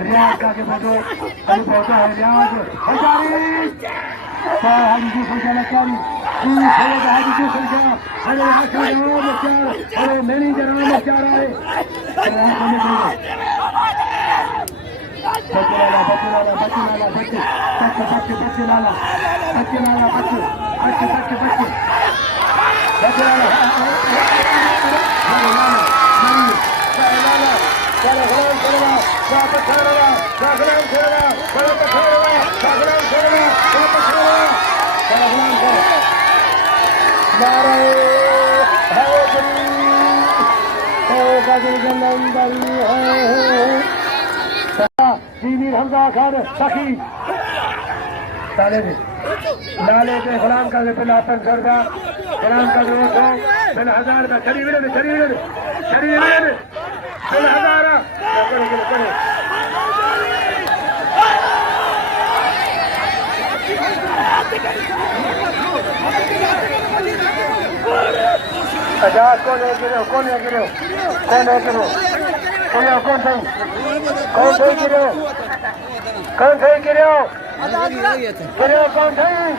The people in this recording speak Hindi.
रियाज का के फोटो अभी पहुंचा है रियाज हजारी हाजी दूसरी जानकारी हाजी दूसरी क्या अरे आखिर मुख्तार अरे मैनेजर मुख्तार आए बच्चे हमजा खान सखी नाले के गुलाम का पिलापन करदा गुलाम का जो सो बिन हजार का चरी बिन बिन हजारा आजाद कौन है गिरो कौन सही गिरो कौन सही